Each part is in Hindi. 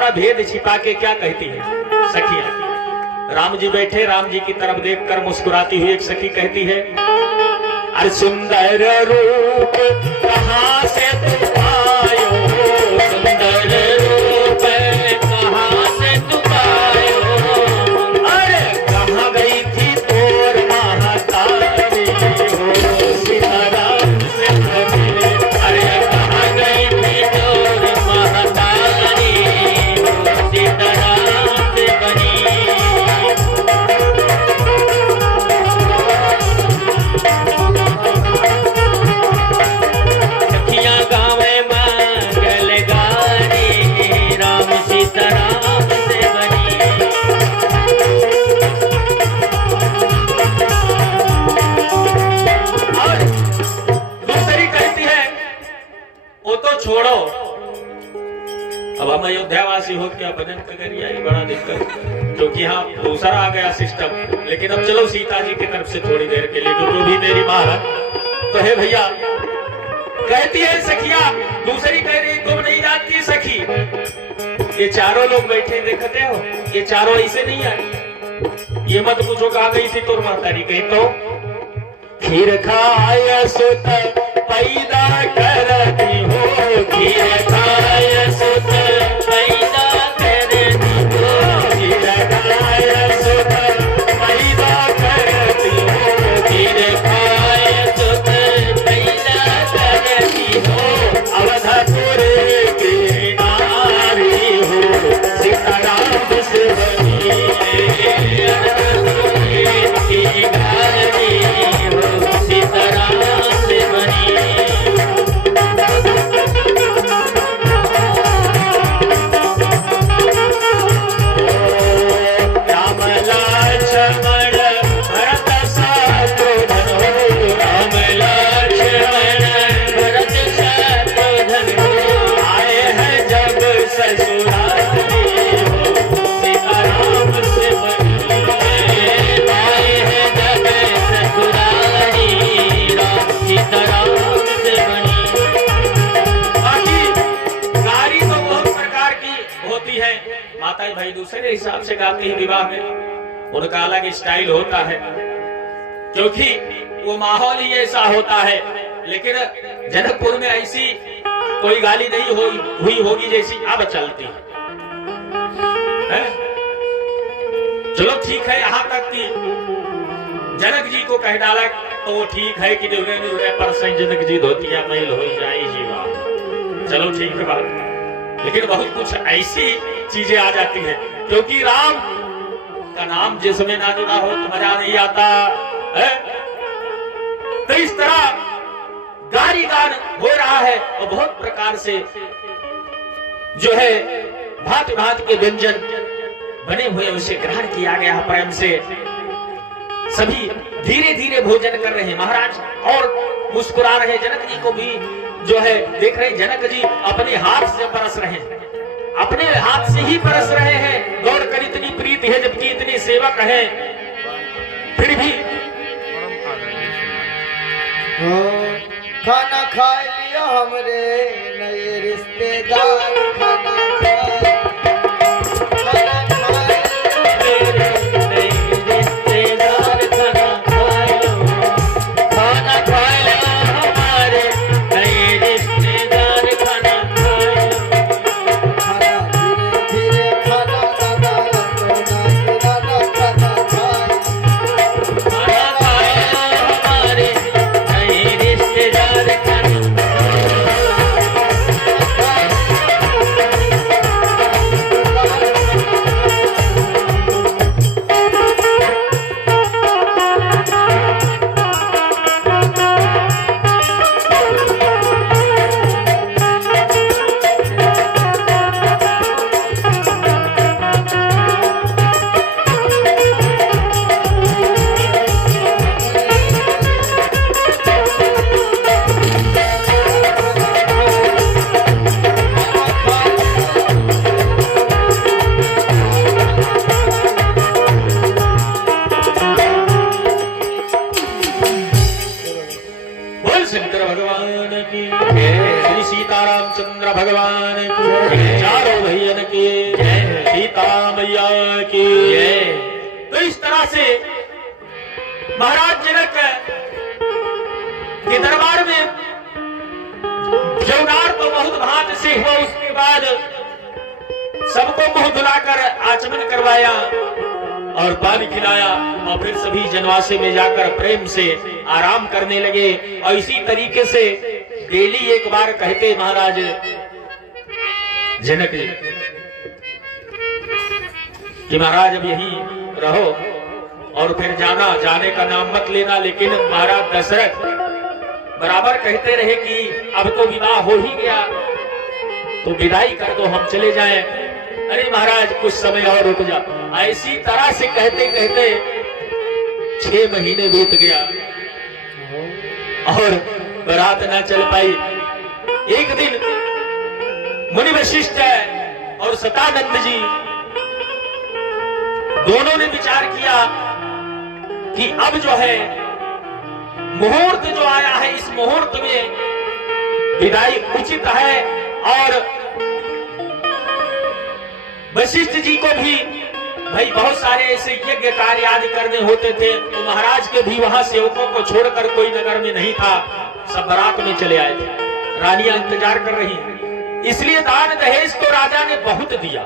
थोड़ा भेद छिपा के क्या कहती है सखिया। राम जी बैठे, राम जी की तरफ देखकर मुस्कुराती हुई एक सखी कहती है, अरे सुंदर रूप कहाँ से तुम आयो, सुंदर रूप कहाँ से तुम आयो, अरे कहाँ गई थी तोर महातारी हो, सीताराम से बनी, अरे कहाँ गई थी तोर महातारी हो, सीताराम से बनी। छोड़ो, अब हम अयोध्यावासी हो क्या भजन करिए, बड़ा दिक्कत, क्योंकि यहाँ दूसरा आ गया सिस्टम। लेकिन अब चलो सीता जी की तरफ से थोड़ी देर के लिए, जो भी मेरी माँ है तो है भैया। कहती है सखिया, दूसरी कह रही तुम नहीं जानती सखी, ये चारों लोग बैठे देखते हो, ये चारों ऐसे नहीं आए, ये मत पूछो कहाँ गई थी तोर मातारी। कही तो खीर खाय सुत पैदा करती हो, खीर खाय सुत पैदा करती हो, खीर खाय सुत पैदा करती हो, खीर खाय सुत पैदा करती हो, अवधपुर की नारी हो, सीताराम से बनी, अवधपुर की नारी हो, सीताराम से बनी। माताएं भाई दूसरे हिसाब से गाती है विवाह में, उनका अलग स्टाइल होता है, क्योंकि वो माहौल ही ऐसा होता है। लेकिन जनकपुर में ऐसी कोई गाली नहीं हुई होगी जैसी अब चलती है। चलो ठीक है, यहाँ तक कि जनक जी को कह डाला तो वो ठीक है कि पर जनक जी धोतिया मैल हो जाए जीवा, चलो ठीक है बात। लेकिन बहुत कुछ ऐसी चीजें आ जाती है, क्योंकि राम का नाम जिसमें ना जुड़ा हो तो मजा नहीं आता है। तो इस तरह गारी गान हो रहा है और बहुत प्रकार से जो है भांति भांति के व्यंजन बने हुए उसे ग्रहण किया गया प्रेम से। सभी धीरे धीरे भोजन कर रहे हैं महाराज और मुस्कुरा रहे। जनक जी को भी जो है देख रहे, जनक जी अपने हाथ से परस रहे हैं, अपने हाथ से ही परस रहे हैं। गौर कर इतनी प्रीति है जबकि इतने सेवक हैं, फिर भी खाना खा लिया हमरे नए रिश्तेदार, खाना इस तरह से महाराज जनक के दरबार में व्यवहार तो बहुत भांति से हुआ। उसके बाद सबको मुंह धुलाकर आचमन करवाया और पानी खिलाया और फिर सभी जनवासे में जाकर प्रेम से आराम करने लगे। और इसी तरीके से डेली एक बार कहते महाराज जनक जी कि महाराज अब यहीं रहो और फिर जाने का नाम मत लेना। लेकिन महाराज दशरथ बराबर कहते रहे कि अब तो विवाह हो ही गया तो विदाई कर दो, हम चले जाएं। अरे महाराज कुछ समय और रुक जा। ऐसी तरह से कहते कहते 6 महीने बीत गया और बारात ना चल पाई। एक दिन मुनि वशिष्ठ और सतानंद जी दोनों ने विचार किया कि अब जो है मुहूर्त जो आया है, इस मुहूर्त में विदाई उचित है। और वशिष्ठ जी को भी भाई बहुत सारे ऐसे यज्ञ कार्य आदि करने होते थे, तो महाराज के भी वहां सेवकों को छोड़कर कोई नगर में नहीं था, सब बारात में चले आए थे। रानियां इंतजार कर रही हैं, इसलिए दान दहेज तो राजा ने बहुत दिया।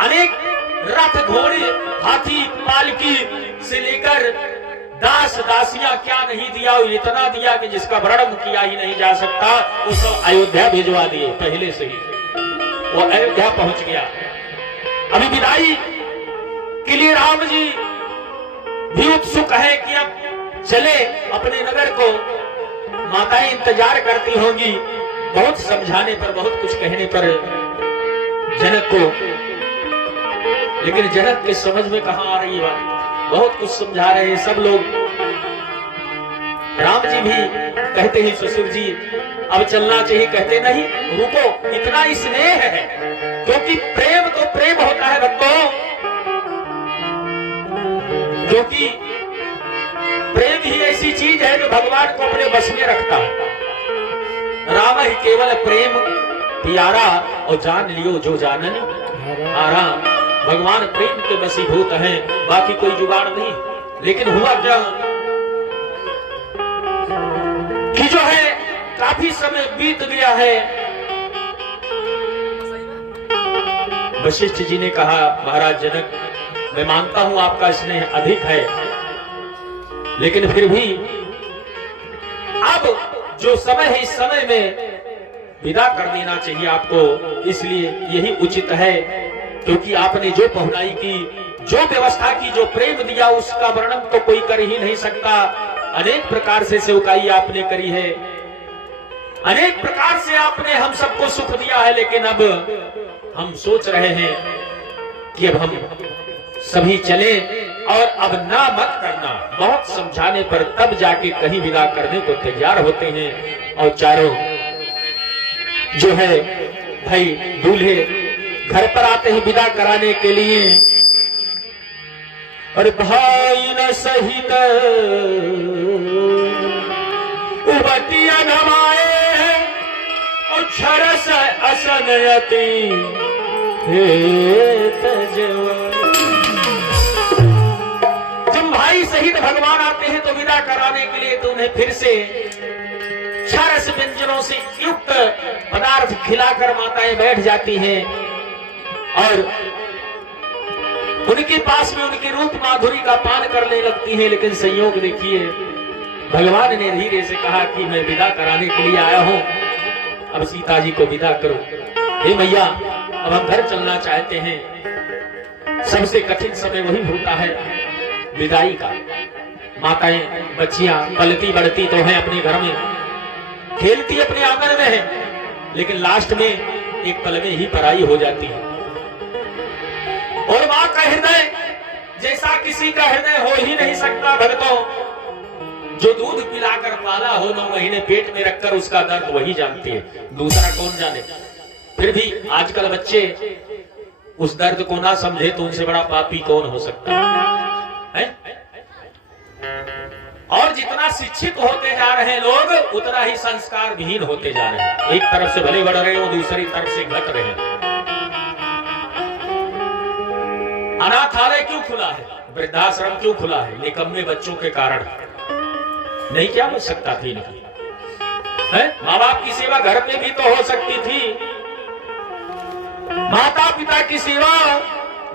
अनेक रथ घोड़े हाथी पालकी से लेकर दास दासियां क्या नहीं दिया, इतना दिया कि जिसका वर्णन किया ही नहीं जा सकता। वो सब अयोध्या भिजवा दिए पहले से ही, वो अयोध्या पहुंच गया। अभी विदाई के लिए राम जी भी उत्सुक है कि अब चले अपने नगर को। माताएं इंतजार करती होंगी, बहुत समझाने पर बहुत कुछ कहने पर जनक को, लेकिन जनक के समझ में कहां आ रही बात। बहुत कुछ समझा रहे हैं सब लोग। राम जी भी कहते हैं ससुर जी अब चलना चाहिए, कहते नहीं रुको, इतना स्नेह है, क्योंकि प्रेम तो प्रेम होता है भक्तों, क्योंकि प्रेम ही ऐसी चीज है जो भगवान को अपने बस में रखता है। राम ही केवल प्रेम प्यारा और जान लियो जो जानन हारा। भगवान प्रेम के वशीभूत हैं, बाकी कोई जुगाड़ नहीं। लेकिन हुआ क्या कि जो है काफी समय बीत गया है। वशिष्ठ जी ने कहा महाराज जनक मैं मानता हूं आपका स्नेह अधिक है, लेकिन फिर भी अब जो समय है इस समय में विदा कर देना चाहिए आपको। इसलिए यही उचित है, क्योंकि आपने जो पहुनाई की, जो व्यवस्था की, जो प्रेम दिया, उसका वर्णन तो कोई कर ही नहीं सकता। अनेक प्रकार से सेवकाई आपने करी है, अनेक प्रकार से आपने हम सबको सुख दिया है, लेकिन अब हम सोच रहे हैं कि अब हम सभी चले और अब ना मत करना। बहुत समझाने पर तब जाके कहीं विदा करने को तैयार होते हैं। और चारों जो है भाई दूल्हे घर पर आते हैं विदा कराने के लिए, और भाई न सहित उबटिया नमाए और छरस असनयति हे तजवा। जब भाई सहित भगवान आते हैं तो विदा कराने के लिए तो उन्हें फिर से छरस व्यंजनों से युक्त पदार्थ खिलाकर माताएं बैठ जाती हैं और उनके पास में उनके रूप माधुरी का पान करने लगती हैं। लेकिन संयोग देखिए, भगवान ने धीरे से कहा कि मैं विदा कराने के लिए आया हूं, अब सीता जी को विदा करो। हे मैया, अब हम घर चलना चाहते हैं। सबसे कठिन समय वही होता है विदाई का। माताएं बच्चियां पलती बढ़ती तो हैं अपने घर में, खेलती अपने आंगन में है, लेकिन लास्ट में एक पल में ही पराई हो जाती है। और मां का हृदय जैसा किसी का हृदय हो ही नहीं सकता भक्तों। जो दूध पिलाकर पाला हो 9 महीने पेट में रखकर, उसका दर्द वही जानती है, दूसरा कौन जाने। फिर भी आजकल बच्चे उस दर्द को ना समझे तो उनसे बड़ा पापी कौन हो सकता है? और जितना शिक्षित होते जा रहे हैं लोग, उतना ही संस्कार विहीन होते जा रहे हैं। एक तरफ से भले बढ़ रहे हो, दूसरी तरफ से घट रहे हैं। अनाथालय क्यों खुला है, वृद्धाश्रम क्यों खुला है? निकम्मे बच्चों के कारण। नहीं क्या हो सकता थी इनकी? है माँ बाप की सेवा घर पे भी तो हो सकती थी, माता पिता की सेवा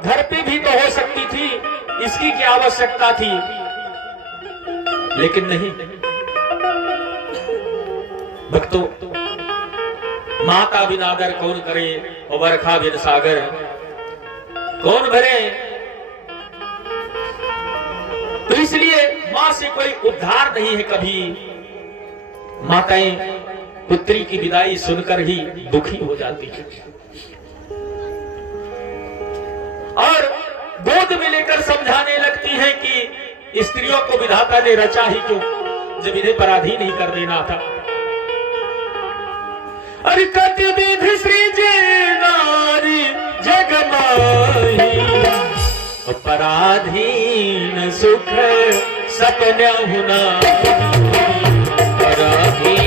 घर पे भी तो हो सकती थी, इसकी क्या आवश्यकता थी? लेकिन नहीं। भक्तों, माता बिन आदर कौन करे और बरखा बिन सागर कौन भरे? तो इसलिए मां से कोई उद्धार नहीं है कभी। माताएं पुत्री की विदाई सुनकर ही दुखी हो जाती है और गोद में लेकर समझाने लगती हैं कि स्त्रियों को विधाता ने रचा ही क्यों, जब इन्हें पराधीन ही कर देना था। अरे कति विधि सृजे नारी जग माही, पराधीन सुख सपना हुना, पराधीन